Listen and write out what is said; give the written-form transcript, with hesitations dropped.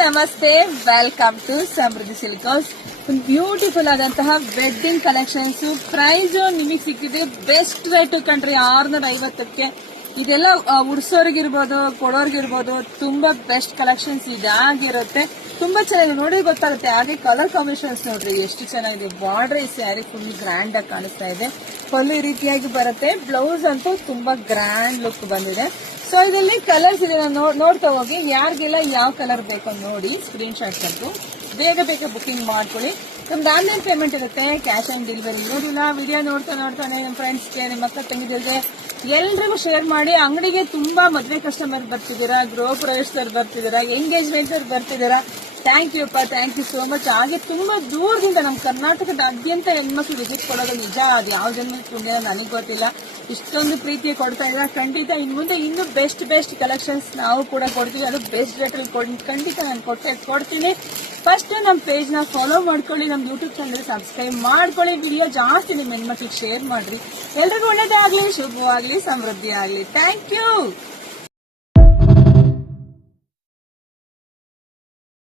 ನಮಸ್ತೆ, welcome to Samruddhi silk house. ಒಂದು beautiful ಆದಂತಹ ವೆಡ್ಡಿಂಗ್ ಕಲೆಕ್ಷನ್ಸ್. ಪ್ರೈಸ್ ನಿಮಗೆ ಸಿಕ್ಕಿದೆ ಬೆಸ್ಟ್ ರೇಟ್ ಕಂಡ್ರಿ, 650ಕ್ಕೆ. ಇದೆಲ್ಲ ಉಡ್ಸೋರ್ಗಿರ್ಬೋದು, ಕೊಡೋರ್ಗಿರ್ಬೋದು, ತುಂಬಾ ಬೆಸ್ಟ್ ಕಲೆಕ್ಷನ್ಸ್ ಇದಾಗಿರುತ್ತೆ. ತುಂಬಾ ಚೆನ್ನಾಗಿ ನೋಡಿ ಗೊತ್ತಾಗುತ್ತೆ. ಹಾಗೆ ಕಲರ್ ಕಾಂಬಿನೇಷನ್ಸ್ ನೋಡ್ರಿ ಎಷ್ಟು ಚೆನ್ನಾಗಿದೆ. ಬಾರ್ಡರ್ ಈ ಸ್ಯಾರಿ ಫುಲ್ ಗ್ರ್ಯಾಂಡ್ ಆಗಿ ಕಾಣಿಸ್ತಾ ಇದೆ. ಫುಲ್ ಈ ರೀತಿಯಾಗಿ ಬರುತ್ತೆ. ಬ್ಲೌಸ್ ಅಂತೂ ತುಂಬಾ ಗ್ರ್ಯಾಂಡ್ ಲುಕ್ ಬಂದಿದೆ. ಸೊ ಇದರಲ್ಲಿ ಕಲರ್ಸ್ ಇದೆ, ನೋಡ್ತಾ ಹೋಗಿ. ಯಾರಿಗೆಲ್ಲ ಯಾವ ಕಲರ್ ಬೇಕೋ ನೋಡಿ ಸ್ಕ್ರೀನ್ ಶಾಟ್ ತೆಗೆದು ಬೇಗ ಬೇಗ ಬುಕಿಂಗ್ ಮಾಡ್ಕೊಳ್ಳಿ. ನಮ್ದು ಆನ್ಲೈನ್ ಪೇಮೆಂಟ್ ಇರುತ್ತೆ, ಕ್ಯಾಶ್ ಆನ್ ಡೆಲಿವರಿ ಇರೋದಿಲ್ಲ. ವಿಡಿಯೋ ನೋಡ್ತಾನೆ ನಿಮ್ಮ ಫ್ರೆಂಡ್ಸ್ಗೆ, ನಿಮ್ಮ ಅಕ್ಕ ತಂಗಿದಿರಿಗೆ ಎಲ್ರಿಗೂ ಶೇರ್ ಮಾಡಿ. ಅಂಗಡಿಗೆ ತುಂಬಾ ಮದುವೆ ಕಸ್ಟಮರ್ ಬರ್ತಿದ್ದೀರಾ, ಗೃಹ ಪ್ರವೇಶದವ್ರು ಬರ್ತಿದ್ದೀರಾ, ಎಂಗೇಜ್ಮೆಂಟ್ ಅವ್ರು ಬರ್ತಿದ್ದೀರಾ. Thank you so much. ಹಾಗೆ ತುಂಬಾ ದೂರದಿಂದ ನಮ್ಮ ಕರ್ನಾಟಕದಾದ್ಯಂತ ಹೆಣ್ಮಕ್ಳು ವಿಸಿಟ್ ಕೊಡೋದು ನಿಜ. ಅದು ಯಾವ ಜನ್ಮಕ್ಕೆ ನನಗೆ ಗೊತ್ತಿಲ್ಲ. ಇಷ್ಟೊಂದು ಪ್ರೀತಿ ಕೊಡ್ತಾ ಇದ್ದಾರೆ. ಖಂಡಿತ ಇನ್ ಮುಂದೆ ಇನ್ನೂ ಬೆಸ್ಟ್ ಕಲೆಕ್ಷನ್ಸ್ ನಾವು ಕೂಡ ಕೊಡ್ತೀವಿ. ಅದು ಬೆಸ್ಟ್ ರೇಟಲ್ಲಿ ಖಂಡಿತ ನಾನು ಕೊಡ್ತೀನಿ. ಫಸ್ಟ್ ನಮ್ಮ ಪೇಜ್ ನ ಫಾಲೋ ಮಾಡ್ಕೊಳ್ಳಿ, ನಮ್ಮ ಯೂಟ್ಯೂಬ್ ಚಾನಲ್ ಸಬ್ಸ್ಕ್ರೈಬ್ ಮಾಡ್ಕೊಳ್ಳಿ. ವಿಡಿಯೋ ಜಾಸ್ತಿ ನಿಮ್ಮ ಹೆಣ್ಮಕ್ಳಿಗೆ ಶೇರ್ ಮಾಡ್ರಿ. ಎಲ್ರಿಗೂ ಒಳ್ಳೇದಾಗ್ಲಿ, ಶುಭವಾಗ್ಲಿ, ಸಮೃದ್ಧಿ ಆಗ್ಲಿ. Thank you.